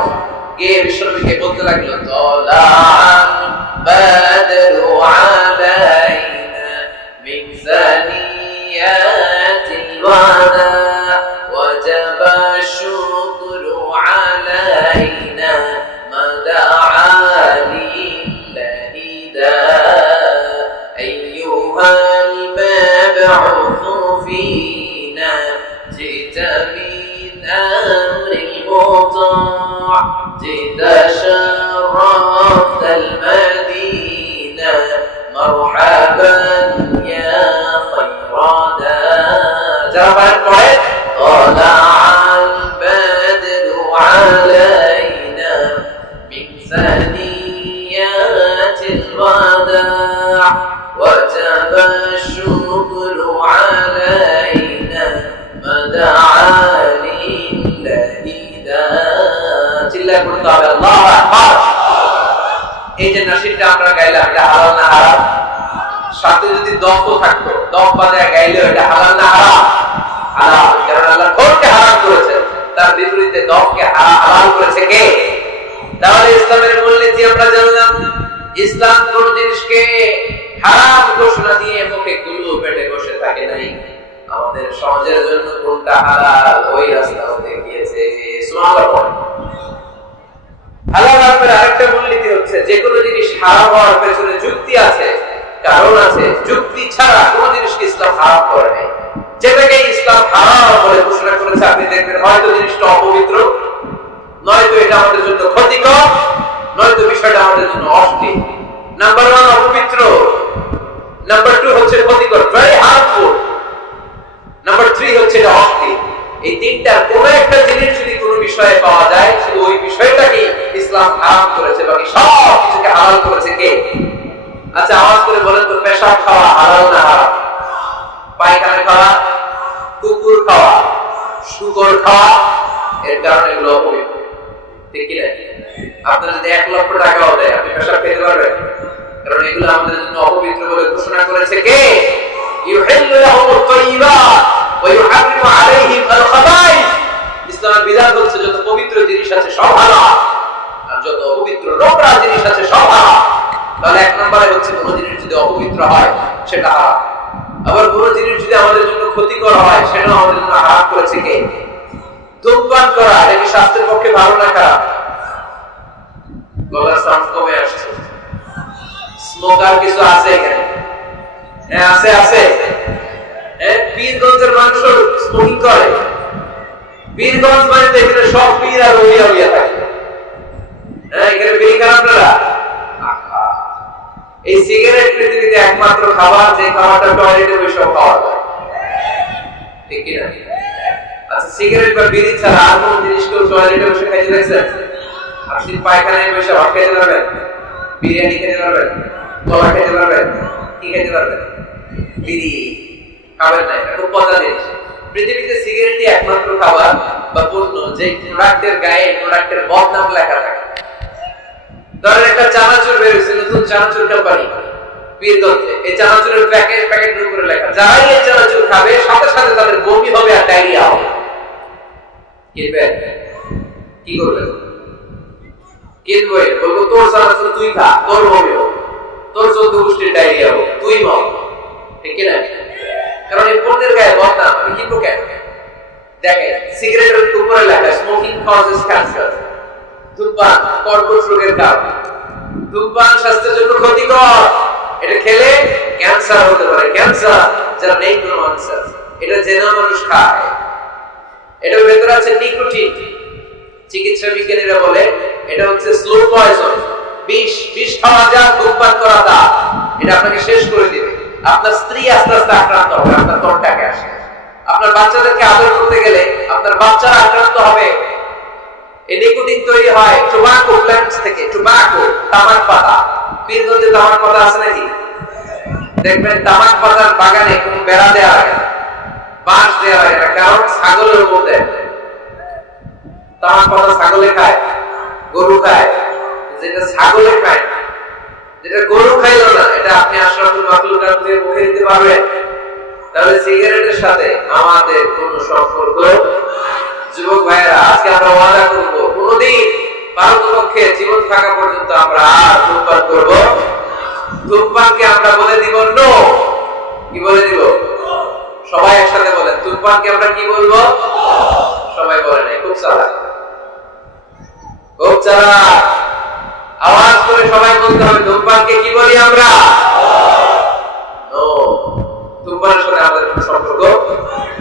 গেয়ে বিশ্বনবীকে বলতে লাগলো তালাল বাদরু আলাইনা মিন সানিয়াতিল ওয়াদা ওয়াজাবা শুকরু আলাইনা মাদা লিল্লাহি দা আইয়ুহাল মাবউসু ফিনা জিতা মিন আমরিল মুতা' জিতা শারফতাল মাদিনা মারহাবান ইয়া খায়রাদা। যারা পারেন পড়েন তালাল বাদরু আলাইনা মিন সানিয়াতিল ওয়াদা' ওয়াজাবা শুকরু আলাইনা মাদআ লিল্লাহি দা। চিল্লায় পড়তে হবে আল্লাহু আকবার। এই যে নাশিদটা আমরা গাইলাম, এটা হালাল না হারাম? সাথে যদি দফও থাকতো, দফ বাজায় গাইলেও এটা হালাল না হারাম? হালাল, কারণ আল্লাহ ঢোলকে হারাম করেছেন, তার বিপরীতে দফকে হালাল করেছে কে? তাহলে ইসলামের মূলনীতি আমরা জানলাম। ইসলাম কোন জিনিসকে হারাম ঘোষণা দিয়ে মুখে গুলো পেটে বসে থাকে নাই, আমাদের সমাজের জন্য কোনটা হালাল ওই রাস্তাও দেখিয়েছে। সুবহানাল্লাহ। হালাল আপনার আরেকটা মূলনীতি হচ্ছে, যে কোনো জিনিস হারাম হওয়ার পেছনে যুক্তি আছে, কারণ আছে। যুক্তি ছাড়া কোন জিনিসকে ইসলাম হারাম করে নাই। যেটাকে ইসলাম হারাম বলে ঘোষণা করেছে আপনি দেখবেন হয়তো জিনিসটা অপবিত্র, নয়তো এটা আমাদের জন্য ক্ষতিকর, নয়তো বিষয়টা আমাদের জন্য অশ্লীল। নাম্বার 1 অপবিত্র, নাম্বার 2 হচ্ছে ক্ষতিকর, ভেরি হার্মফুল, নাম্বার 3 হচ্ছে এটা অশ্লীল। এই তিনটার কোন একটা জিনিস যদি কোনো বিষয়ে পাওয়া যায়, শুধু ওই বিষয়টাকে ইসলাম হারাম করেছে, বাকি সব কিছুকে হালাল করেছে কে? আচ্ছা আওয়াজ করে বলেন তো, পেশাব খাওয়া হালাল না হারাম? পায়খানা খাওয়া, কুকুর খাওয়া, শুকর খাওয়া, এর কারণে এগুলো অপবিত্র, ঠিক কি না? আপনার যদি 1 লক্ষ টাকাও দেয় আপনি পেশাব খেতে পারবেন? কারণ এগুলো আমাদের জন্য অপবিত্র বলে ঘোষণা করেছে কে? ইউহিল্লু লাহুমুত তাইয়্যিবাত ওয়া ইউহাররিমু আলাইহিম আল খাবাইস। ইসলামের বিধান হচ্ছে যত পবিত্র জিনিস আছে সব হালাল, আর যত অপবিত্র নোংরা জিনিস আছে সব হারাম। তাহলে 1 নম্বরে হচ্ছে কোন জিনিস যদি অপবিত্র হয় সেটা হারাম, আবার কোন জিনিস যদি আমাদের জন্য ক্ষতিকর হয় সেটা আমাদের জন্য হারাম করেছে কে? ধূমপান করা এটা কি স্বাস্থ্যের পক্ষে ভালো না খারাপ? গলার সাউন্ড কমে আসছে। স্মোকার কিছু আছে এখানে? হ্যাঁ আছে আছে। পীরগঞ্জের মানুষ স্মোকিং করে। পীরগঞ্জ মানে এখানে সব পীর আর ওলিয়া উলিয়া থাকে। হ্যাঁ এখানে বিড়ি খান আপনারা? এই সিগারেট পৃথিবীতে একমাত্র খাবার যে খাবারটা টয়লেটে বসে খাওয়া যায়, ঠিক কি না? আচ্ছা, সিগারেট বা বিড়ি ছাড়া আর কোন জিনিস কেউ টয়লেটে বসে খাইতে দেখছেন? আপনি পায়খানায় বসে ভাত খেতে পারবেন, বিরিয়ানি খেতে পারবেন, কলা খেতে পারবেন, কি খেতে পারবেন? বিড়ি খাবেন না। এটা খুব মজার জিনিস। পৃথিবীতে সিগারেটই একমাত্র খাবার বা পণ্য যে প্রোডাক্টের গায়ে প্রোডাক্টের বদনাম লেখা থাকে। ধরেন একটা চানাচুর বের হয়েছে, নতুন চানাচুর কোম্পানি পীরগঞ্জে, এই চানাচুরের প্যাকেটের উপরে লেখা, যারাই এই চানাচুর খাবে সাথে সাথে তাদের বমি হবে আর ডায়রিয়া হবে। কিনবেন? কি করবেন? কিনবে, বলবো তোর চানাচুর তুই খা, তোর বমি হোক, তোর 14 গোষ্ঠীর ডায়রিয়া হোক, তুই মর, ঠিক কি না? কারণ এই পণ্যের গায়ে বদনাম, আমি কিনবো কেন? দেখেন সিগারেটের উপরে লেখা স্মোকিং কজেস ক্যান্সার, ধূমপান কর্কট রোগের কারণ, ধূমপান স্বাস্থ্যের জন্য ক্ষতিকর, এটা খেলে ক্যান্সার হতে পারে, ক্যান্সার যারা নেই কোনো ক্যান্সার, এটা জেনে মানুষ খায়। এটার ভেতরে আছে নিকোটিন, চিকিৎসা বিজ্ঞানীরা বলে এটা হচ্ছে স্লো পয়জন, বিষ খাওয়া যা ধূমপান করা তা, এটা আপনাকে শেষ করে দিবে। আপনার স্ত্রী আস্তে আস্তে আক্রান্ত হবে, আপনার ত্বকটাকে আসে। আপনার বাচ্চাদেরকে আদর করতে গেলে আপনার বাচ্চারা আক্রান্ত হবে। এই নিকোটিন তৈরি হয় টোবাকো প্ল্যান্টস থেকে, টোবাকো তামাক পাতা। পীরগঞ্জে তামাক পাতা আছে নাকি? দেখবেন তামাক পাতার বাগানে কোনো বেড়া দেওয়া হয় না, বাঁশ দেওয়া হয় না, কারণ ছাগলের মধ্যে তামাক পাতা ছাগলে খায়, গরু খায়, যেটা ছাগলে খায়, যেটা গরু খাইলো না, এটা আপনি আশরাফুল মাখলুকাত দিয়ে মুখে দিতে পারবেন? তাহলে সিগারেটের সাথে আমাদের কোনো সম্পর্ক? যুবক ভাইয়েরা, আজকে আমরা ওয়াদা করব কোনদিন পারতপক্ষে জীবন থাকা পর্যন্ত আমরা আর ধূমপান করব। ধূমপানকে আমরা বলে দিব নো। কি বলে দিব? সবাই একসাথে বলেন, ধূমপানকে আমরা কি বলবো? সবাই বলেন, খুব চালাক, খুব চালাক। আওয়াজ করে সবাই বলতে হবে, ধূমপানকে কি বলি আমরা? নো। ধূমপানের সাথে আমাদের কোনো সম্পর্ক?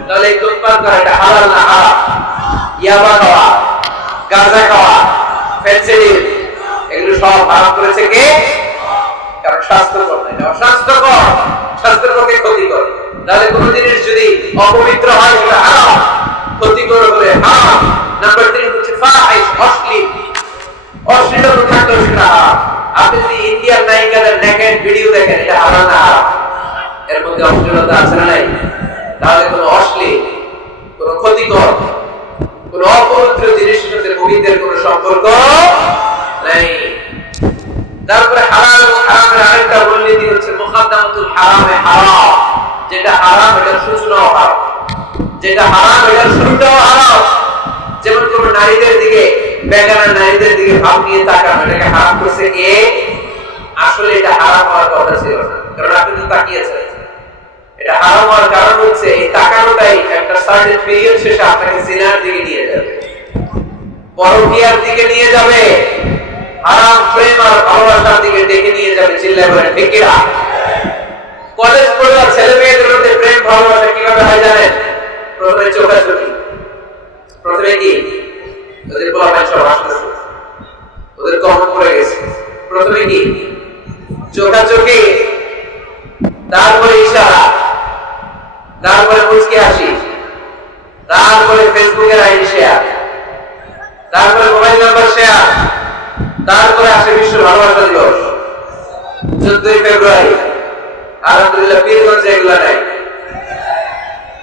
তাহলে এই ধূমপান করা এটা হালাল না হারাম? ইয়াবা খাওয়া, গাঁজা খাওয়া, ফেন্সিডিল, এগুলো সব হারাম করেছে কে? কারণ স্বাস্থ্যকর না, এটা অস্বাস্থ্যকর, স্বাস্থ্যের পক্ষে ক্ষতিকর। তাহলে কোন জিনিস যদি অপবিত্র হয় সেটা হারাম, ক্ষতিকর হলে হারাম। নাম্বার 3 হচ্ছে ফাহিশ, অশ্লীল, অশ্লীলতা থাকলে সেটা হারাম। আপনি যদি ইন্ডিয়ান নায়িকাদের নেকেড ভিডিও দেখেন, এটা হারাম না হারাম? এর মধ্যে অশ্লীলতা আছে না নাই? তাহলে কোন অশ্লীল, কোন ক্ষতিকর, কোন অপবিত্র জিনিসের সাথে মুমিনদের কোন সম্পর্ক নাই। তারপরে হালাল এবং হারামের আরেকটা মূলনীতি হচ্ছে মুকাদ্দামাতুল হারামে হারাম। যেটা হারাম এটার সূচনাও হারাম, যেটা হারাম এটার শুরুটাও হারাম। যেমন কোন নারীদের দিকে, বেগানা নারীদের দিকে ভাব নিয়ে তাকানো, এটাকে হারাম করছে কে? আসলে এটা হারাম হওয়ার কথা ছিল না, কারণ আপনি তো তাকিয়েছেন। এটা হারাম হওয়ার কারণ হচ্ছে এই তাকানোটাই একটা সার্টেন পিরিয়ড শেষে আপনাকে জিনার দিকে নিয়ে যাবে, পরকীয়ার দিকে নিয়ে যাবে, হারাম প্রেম আর ভালোবাসার দিকে ডেকে নিয়ে যাবে। চিল্লায় বলেন ঠিক কিনা? কলেজ পড়ুয়া ছেলে মেয়েদের মধ্যে প্রেম ভালোবাসা কিভাবে হয় জানেন? প্রথমে চোখাচোখি, প্রথমে কি ওদের পোলাপান সব আসতেছে, ওদের কমন পড়ে গেছে, প্রথমে কি চোখাচোখি, তারপরে ইশারা, তারপরে মুচকি হাসি, তারপরে ফেসবুকের আইডি শেয়ার, তারপরে মোবাইল নাম্বার শেয়ার, তারপরে আসে বিশ্ব ভালোবাসা দিবস 14 ফেব্রুয়ারি। আলহামদুলিল্লাহ পীরগঞ্জে এগুলো নাই,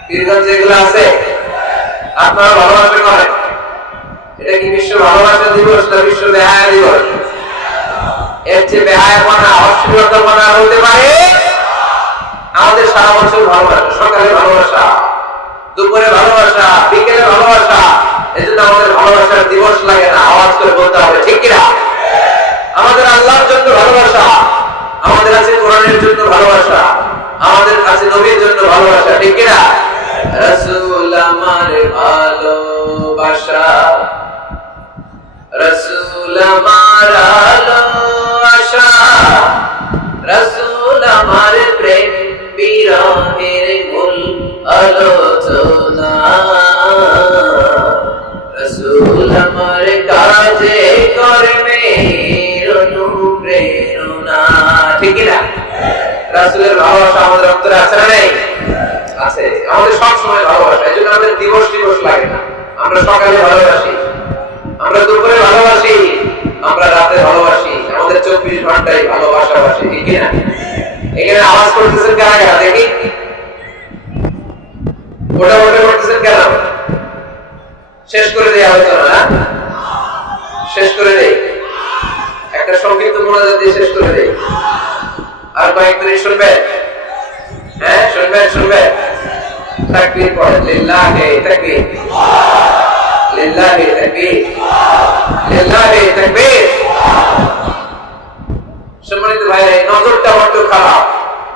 পীরগঞ্জে এগুলো আছে। আপনারা ভালোবাসা করেন, এটা কি বিশ্ব ভালোবাসা দিবস না বিশ্ব বেহায়া দিবস? এর চেয়ে বেহায়া মানা, অশ্লীলতা মানা হতে পারে? আমাদের সারা বছর ভালোবাসা, সকালে ভালোবাসা, দুপুরে ভালোবাসা, বিকেলে ভালোবাসা, এজন্য আমাদের ভালোবাসার দিবস লাগে না। আওয়াজ করে বলতে হবে ঠিক কিনা? আমাদের আল্লাহর জন্য ভালোবাসা, আমাদের আছে কোরআনের জন্য ভালোবাসা, আমাদের আছে নবীর জন্য ভালোবাসা, ঠিক কিনা? রাসূল আমার ভালোবাসা, রাসূল আমার ভালোবাসা, রাসূল আমার প্রেম বিরহের মূল আলোচনা, রাসূল আমার কাজে কর্মে অনুপ্রেরণা, ঠিক না? রাসূলের ভালোবাসা আমাদের অন্তরে আছে না নাই? আছে। আমাদের সব সময় ভালোবাসা, এজন্য আমাদের দিবস লাগে না। আমরা সকালে ভালোবাসি, আমরা দুপুরে ভালোবাসি, আমরা রাতে ভালোবাসি, আমাদের 24 ঘন্টায় ভালোবাসাবাসি, ঠিক না? এখানে আওয়াজ করতেছেন কারা কারা দেখি, ওটা করতেছেন কেন? শেষ করে দেই আলোচনা, না শেষ করে দেই, একটা সংক্ষিপ্ত মোনাজাত দিয়ে শেষ করে দেই। আর কয়েক মিনিট শুনবেন? হ্যাঁ শুনবেন। তাকবীর পড়েন, লিল্লাহি তাকবীর, লিল্লাহি তাকবীর, লিল্লাহি তাকবীর। সম্মানিত ভাইরা, নজরটা বড় খারাপ,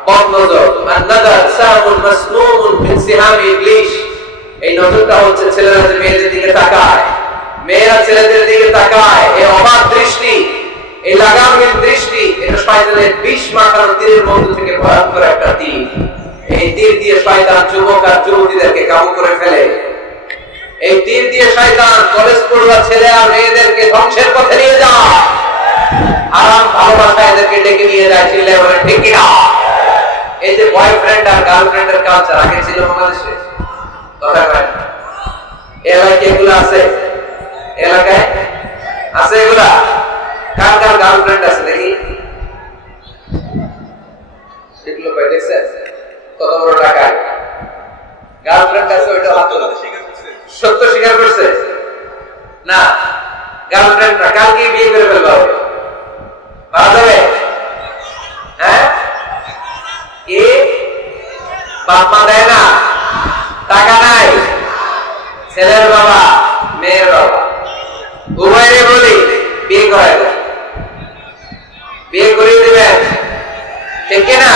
বদ নজর। আন-নাযার সামুন মাসনুমুন মিন সিহামি ইবলিস। এই নজরটা হচ্ছে ছেলেরা যে মেয়েদের দিকে তাকায়, মেয়েরা ছেলেদের দিকে তাকায়, এই অবাক দৃষ্টি, এই লাগামহীন দৃষ্টি, এটা শয়তানের বিষ মাখানো তীরের মধ্যে থেকে ভয়ঙ্কর একটা তীর। এই তীর দিয়ে শয়তান যুবক আর যুবতীদেরকে কাবু করে ফেলে। এই তীর দিয়ে শয়তান কলেজ পড়ুয়া ছেলে আর মেয়েদেরকে ধ্বংসের পথে নিয়ে যায়। আরাম ভালোবাসা এদেরকে ডেকে নিয়ে যায়, চিল্লায় বলে ঠিক না? এই যে বয়ফ্রেন্ড আর গার্লফ্রেন্ডের কালচার আগে ছিল বাংলাদেশে, কথা কয় না? এলাকায় এগুলো আছে? এলাকায় আছে এগুলা? কার কার গার্লফ্রেন্ড আছে দেখি? এগুলো কয় দেখছেন? কত বড় টাকায় গার্লফ্রেন্ড আছে, ওইটা হাত তোলা। সত্য স্বীকার করছে না? গার্লফ্রেন্ড না, কালকে বিয়ে করে ফেলবা হবে, পাওয়া যাবে? হ্যাঁ, কি বাপ মা দেয় না, টাকা নাই, ছেলের বাবা মেয়ের বাবা উভয়ের বলি বিয়ে করে দেয়, বিয়ে করিয়ে দিবেন, ঠিক কিনা?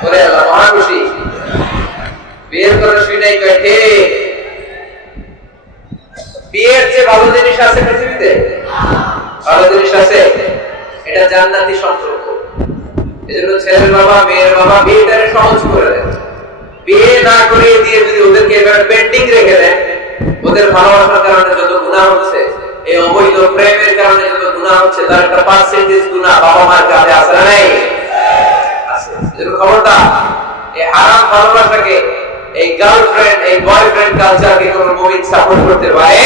বলে আল্লাহ মহা খুশি, বিয়ের কথা শুনেই কয় ঠিক। বিয়ের যে ভালো জিনিস আছে পৃথিবীতে, ভালো জিনিস আছে, এটা জান্নাতি সম্পর্ক। এজন্য ছেলের বাবা মেয়ের বাবা বিয়েটারে সহজ করে দেয়। বিয়ে না করে দিয়ে যদি ওদেরকে এবার পেন্ডিং রেখে দেন, ওদের ভালোবাসার কারণে যত গুনাহ হচ্ছে, এই অবৈধ প্রেমের কারণে যত গুনাহ হচ্ছে, তার একটা পার্সেন্টেজ গুনাহ বাবা মার কাছে আছে না নাই? আছে। এজন্য খবরদার, এই হারাম ভালোবাসাকে, এই গার্লফ্রেন্ড এই বয়ফ্রেন্ড কালচারকে কোন মুমিন সাপোর্ট করতে পারে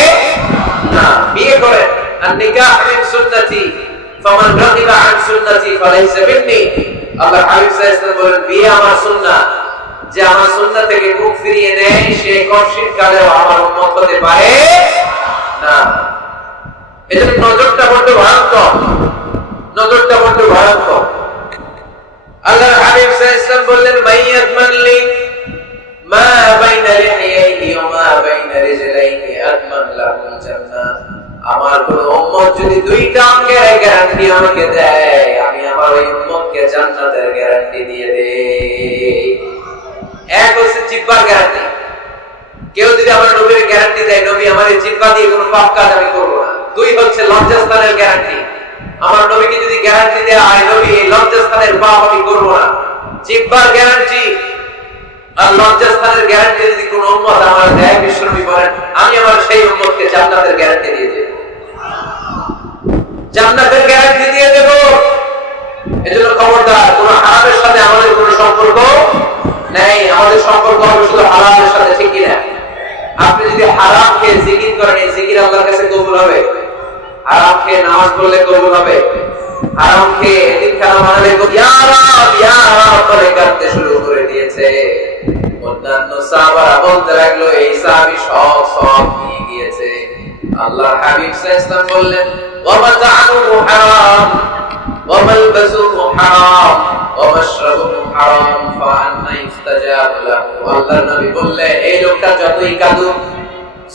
না। বিয়ে করেন, আর নিকাহ মিন সুন্নতি ফামান রাগিবা আন সুন্নতি ফালাইসা মিন্নি। আল্লাহ হাবিব সাল্লাল্লাহু আলাইহি ওয়াসাল্লাম বলেন, বিয়ে আমার সুন্নাহ, যে আমার সুন্নাহ থেকে মুখ ফিরিয়ে নেয় সে কঠিন কালেও আমার উম্মত হতে পারে না। এজন্য নজরটা বড় ভয়ঙ্কর, নজরটা বড় ভয়ঙ্কর। আল্লাহ হাবিব সাল্লাল্লাহু আলাইহি ওয়াসাল্লাম বললেন, মাইয়াতমান লি মা বাইনা লিহিয়াইহি ওয়া মা বাইনা রিজলাইহি আতমান লাহুল জান্নাহ। আমার কোন উম্মত যদি দুইটা অঙ্গের গ্যারান্টি আমাকে দেয়, আমি আমার ওই উম্মতকে জান্নাতের গ্যারান্টি দিয়ে দেই। এক হচ্ছে জিহ্বার গ্যারান্টি, কেউ যদি আমার নবীর গ্যারান্টি দেয়, নবী আমার এই জিহ্বা দিয়ে কোনো পাপ কাজ আমি করব না। দুই হচ্ছে লজ্জাস্থানের গ্যারান্টি, আমার নবীকে যদি গ্যারান্টি দেয় আয় নবী এই লজ্জাস্থানের পাপ আমি করব না। জিহ্বার গ্যারান্টি আর লজ্জাস্থানের গ্যারান্টি যদি কোন উম্মত আমার দেয়, বিশ্বনবী বলেন আমি আমার সেই উম্মতকে জান্নাতের গ্যারান্টি দিয়ে দেব, জান্নাতের গ্যারান্টি দিয়ে দেব। এজন্য খবরদার, কোন হারামের সাথে আমাদের কোনো সম্পর্ক নেই, আমাদের সম্পর্ক হবে শুধু হালালের সাথে, ঠিক কিনা? আপনি যদি হারাম খেয়ে জিকির করেন, এই জিকির আল্লাহর কাছে কবুল হবে? হারাম খেয়ে নামাজ পড়লে কবুল হবে? হারাম খেয়ে এতিমখানা বানালে ইয়া রাব ইয়া রাব করে কাঁদতে শুরু করে দিয়েছে। অন্যান্য সাহাবারা বলতে লাগলো এই সাহাবী সব নিয়ে গিয়েছে। আল্লাহর হাবিব সাল্লাল্লাহু আলাইহি ওয়াসাল্লাম বললেন, ওয়া মাতা'আমুহু হারাম ওয়া মালবাসুহু হারাম ওয়া মাশরাবুহু হারাম ফা আন্না ইস্তাজাব লাহু। আল্লাহর নবী বললেন, এই লোকটা যতই কাঁদুক,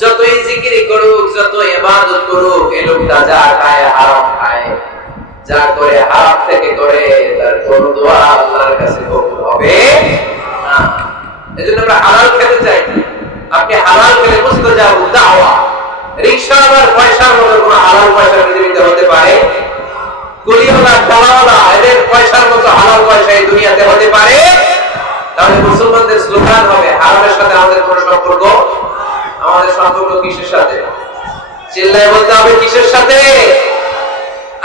যতই জিকির করুক, যত ইবাদত করুক, এই লোকটা যা খায় হারাম খায়, যা করে হারাম থেকে করে, তার কোনো দোয়া আল্লাহর কাছে কবুল হবে না। এজন্য আমরা হালাল খেতে চাই। আপনি হালাল খেলে মুস্তাজাব দাওয়া। রিকশাওয়ালার পয়সার মতো কোনো হালাল পয়সা পৃথিবীতে হতে পারে? কুলিওয়ালা দাওয়ালা এদের পয়সার মতো হালাল পয়সা এই দুনিয়াতে হতে পারে? তাহলে মুসলমানদের স্লোগান হবে, হারামের সাথে আমাদের কোনো সম্পর্ক। আমাদের সম্পর্ক কিসের সাথে? চিল্লায় বলতে হবে কিসের সাথে?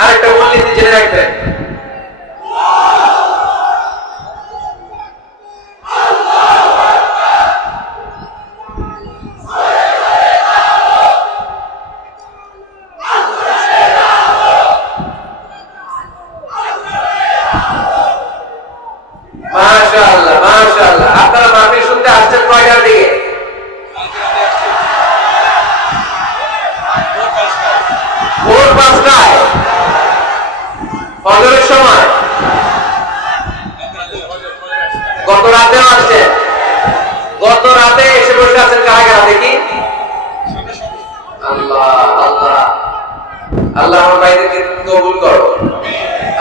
আরেকটা মূলনীতি জেনে রাখবেন, গত রাতে এসে বসে আছেন কারা কারা দেখি? আল্লাহ আল্লাহ আল্লাহ আমার ভাইদেরকে তুমি কবুল করো।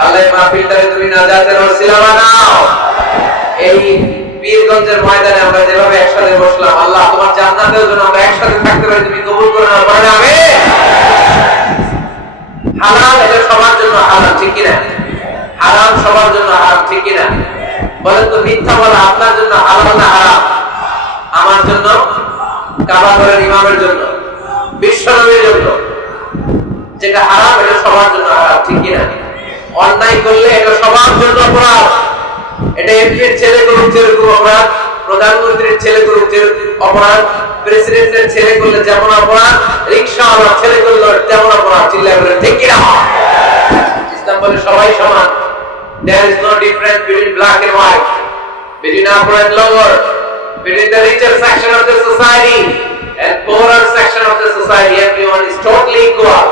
আল্লাহ মাহফিলটারে তুমি নাজাতের ওসিলা বানাও। এই পীরগঞ্জের ময়দানে আমরা যেভাবে একসাথে বসলাম, আল্লাহ তোমার জান্নাতের জন্য আমরা একসাথে থাকতে পারি, তুমি কবুল করে নাও। বলেন আমিন। হালাল এটা সবার জন্য হালাল, ঠিক কিনা? হারাম সবার জন্য হারাম, ঠিক কিনা? বলেন তো মিথ্যা বলা আপনার জন্য হালাল না হারাম? আমার জন্য, কাবা ঘরের ইমামের জন্য, বিশ্বনবীর জন্য যেটা হারাম এটা সবার জন্য হারাম, ঠিক কিনা? অন্যায় করলে এটা সবার জন্য অপরাধ। এটা এমপির ছেলে করুক যেরকম অপরাধ, প্রধানমন্ত্রীর ছেলে করুক যেরকম অপরাধ, প্রেসিডেন্টের ছেলে করলে যেমন অপরাধ, রিকশাওয়ালার ছেলে করলে তেমন অপরাধ। চিল্লায় বলেন ঠিক কিনা? ইসলাম বলে সবাই সমান। There is no difference between black and white, between upper and lower, between the richer section of the society and poorer section of the society. Everyone is totally equal,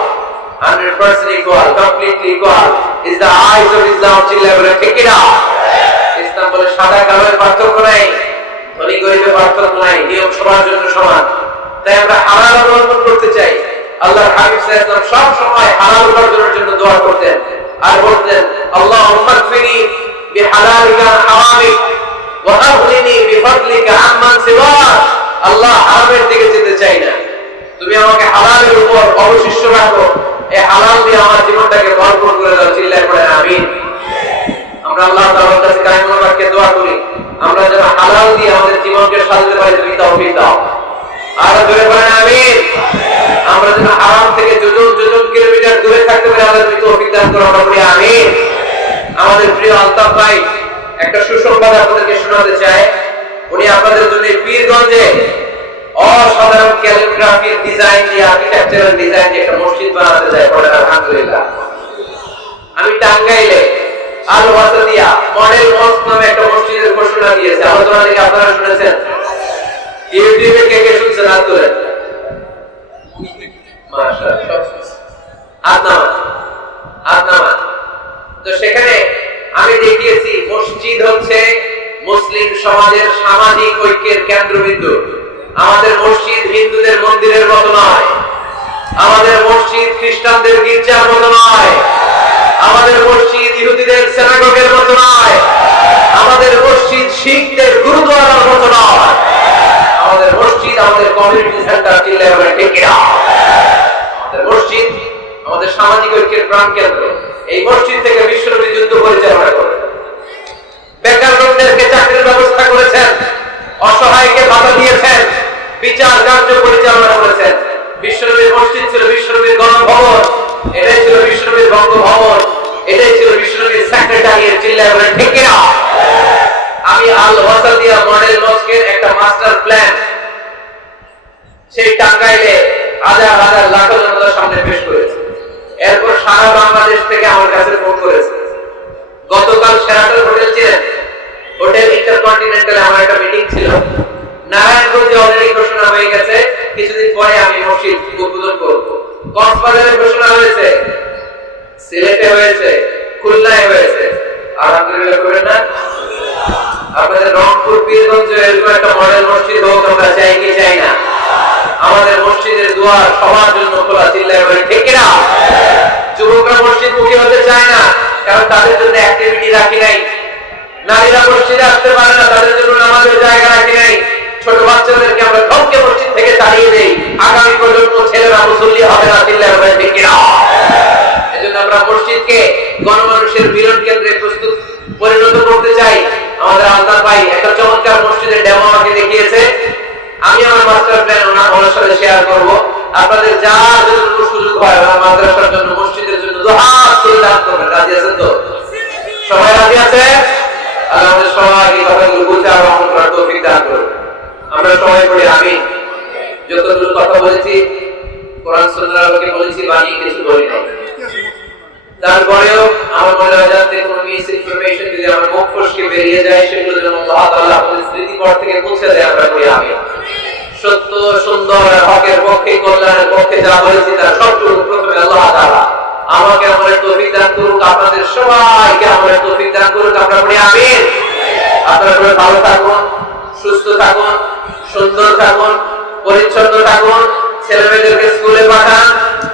100% equal, completely equal. Is the eyes of Islam. Chillaye bole ঠিক কিনা? ইসলাম বলে সাদা কালোর পার্থক্য নাই, ধনী গরিবের পার্থক্য নাই, নিয়ম সবার জন্য সমান। তাই আমরা হালাল অবলম্বন করতে চাই। আল্লাহর হাবিব সাল্লাল্লাহু আলাইহি ওয়াসাল্লাম সব সময় হালাল উপার্জনের জন্য দোয়া করতেন আর বলতেন, আল্লাহুম্মা কফিনি বিহালালিকা হারামিক ওয়া আগনিনি বিফadলিকা আম্মান সিওয়াক। আল্লাহ হারামের দিকে যেতে চাই না, তুমি আমাকে হালালের উপর অবশিষ্ট রাখো, এই হালাল দিয়ে আমার জীবনটাকে ভরপুর করে দাও। চিল্লায় পড়েন আমিন। আমরা আল্লাহ তাআলার কাছে কায়মুল বাক্যে দোয়া করি, আমরা যেন হালাল দিয়ে আমাদের জীবনকে সাজাতে পারি, তুমি তৌফিক দাও। আর জোরে বলেন আমিন। আমরা যেন হারাম থেকে যোজন যোজন কিলোমিটার দূরে থাকতে পারি, আল্লাহ তুমি তৌফিক দান করো। আমরা বলি আমিন। আমাদের প্রিয় আলতাফ ভাই একটা সুসংবাদ আপনাদেরকে শোনাতে চায়। উনি আপনাদের জন্য পীরগঞ্জে অসাধারণ ক্যালিগ্রাফির ডিজাইন দিয়ে, আর্কিটেকচারাল ডিজাইন দিয়ে একটা মসজিদ বানাতে চায়। বলেন আলহামদুলিল্লাহ। আমি টাঙ্গাইলে আল ওয়াসাদিয়া মডেল মসজিদ নামে একটা মসজিদের ঘোষণা দিয়েছে। আলোচনা থেকে আপনারা শুনেছেন? ইউটিউবে কে কে শুনছেন? হাত তোলেন। মাশাআল্লাহ। আদনামান। তো সেখানে আমি দেখিয়েছি মসজিদ হচ্ছে মুসলিম সমাজের সামাজিক ঐক্যের কেন্দ্রবিন্দু। আমাদের মসজিদ হিন্দুদের মন্দিরের মতো নয়, আমাদের মসজিদ খ্রিস্টানদের গির্জার মতো নয়, আমাদের মসজিদ ইহুদিদের সিনাগগের মতো নয়, আমাদের মসজিদ শিখদের গুরুদ্বারার মতো নয়, আমাদের মসজিদ আমাদের কমিউনিটি সেন্টার। চিল্লায় বলেন ঠিক কিনা? আমাদের মসজিদ আমাদের সামাজিক ঐক্যের প্রাণকেন্দ্র। এই মসজিদ থেকে বিশ্বনবী যুদ্ধ পরিচালনা করেন, বেকার লোকদেরকে চাকরির ব্যবস্থা করেছেন, অসহায়কে ভাতা দিয়েছেন, বিচার কার্য পরিচালনা করেছেন। বিশ্বনবীর মসজিদ ছিল বিশ্বনবীর গণভবন, এটাই ছিল বিশ্বনবীর বঙ্গভবন, এটাই ছিল বিশ্বনবীর সেক্রেটারিয়েট। চিল্লায় বলেন ঠিক কিনা? আমি আল ওয়াসাদিয়া মডেল মসজিদের একটা মাস্টার প্ল্যান সেই টাঙ্গাইলে হাজার হাজার লাখ জনতার সামনে পেশ করেছে। এরপর সারা বাংলাদেশ থেকে আমার কাছে ফোন করেছে। গতকাল শেরাটন হোটেল ছিলেন, হোটেল ইন্টারকন্টিনেন্টালে আমার একটা মিটিং ছিল। নারায়ণগঞ্জে অলরেডি ঘোষণা হয়ে গেছে, কিছুদিন পরে আমি মসজিদ উদ্বোধন করব। কক্সবাজারে ঘোষণা হয়েছে, সিলেটে হয়েছে, খুলনায় হয়েছে। আলহামদুলিল্লাহ করেন না? আপনাদের রংপুর পীরগঞ্জে এরকম একটা মডেল মসজিদ হোক, আমরা চাই কি চাই না? আমাদের মসজিদের দুয়ার সবার জন্য খোলা। চিল্লায় বলেন ঠিক কিনা? যুবকরা মসজিদ মুখী হতে চায় না, কারণ তাদের জন্য অ্যাক্টিভিটি রাখি নাই। নারীরা মসজিদে আসতে পারে না, তাদের জন্য নামাজের জায়গা রাখি নাই। ছোট বাচ্চাদেরকে আমরা ধমকে মসজিদ থেকে তাড়িয়ে দেই, আগামী প্রজন্ম ছেলেরা মুসল্লি হবে না। চিল্লায় বলেন ঠিক কিনা? এজন্য আমরা মসজিদকে গণমানুষের মিলন কেন্দ্রে পরিণত করতে চাই। আমাদের আলতাফ ভাই একটা চমৎকার মসজিদের ডেমো আমাকে দেখিয়েছে। আমি আমার মাস্টার প্ল্যান ওনার সাথে শেয়ার করব। আপনাদের যা যতটুকু সুযোগ হয় ওনার মাদ্রাসার জন্য, মসজিদের জন্য দুহাত তুলে দান করবেন। রাজি আছেন তো? সবাই রাজি আছে? আল্লাহ আমাদের সবাইকে কথাগুলো বুঝতে আর আমল করার তৌফিক দান করুন। আমরা সবাই বলি আমিন। যতগুলো কথা বলেছি কোরআন সুন্নাহর আলোকে বলেছি, বানিয়ে কিছু বলি নাই। তারপরেও আমার মনে হয় যাতে কোনো মিস ইনফরমেশন যদি আমার মুখ ফসকে বেরিয়ে যায়, সেগুলো যেন আল্লাহ তাআলা আমাদের স্মৃতিপট থেকে মুছে দেয়। আমরা বলি আমিন। সত্য, সুন্দর, হকের পক্ষে, কল্যাণের পক্ষে যা বলেছি তার সবটুকু প্রথমে আল্লাহ তাআলা আমাকে আমাদের তৌফিক দান করুক, আপনাদের সবাইকে আমাদের তৌফিক দান করুক। আমরা বলি আমিন। আপনারা ভালো থাকুন, সুস্থ থাকুন, সুন্দর থাকুন, পরিচ্ছন্ন থাকুন, ছেলেমেয়েদেরকে স্কুলে পাঠান,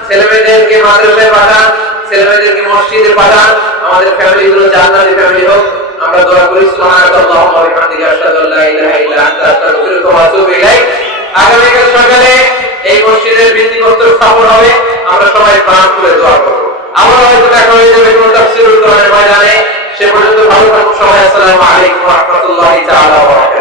ছেলেমেয়েদেরকে মাদ্রাসায় পাঠান, ছেলেমেয়েদেরকে মসজিদে পাঠান, আমাদের ফ্যামিলিগুলো জান্নাতি ফ্যামিলি হোক। আমরা দোয়া করি সুবহানাল্লাহি ওয়া বিহামদিহি আশহাদু আল্লা ইলাহা ইল্লা আনতা আস্তাগফিরুকা ওয়া আতুবু ইলাইক। আগামীকাল সকালে এই মসজিদের ভিত্তিপ্রস্তর স্থাপন হবে, আমরা সবাই প্রাণ খুলে দোয়া করব। আবার হয়তো দেখা হয়ে যাবে কোনো তাফসীরুল কোরআনের ময়দানে। সে পর্যন্ত ভালো থাকুন সবাই। আসসালামু আলাইকুম ওয়া রাহমাতুল্লাহি তাআলা ওয়া বারাকাতুহু।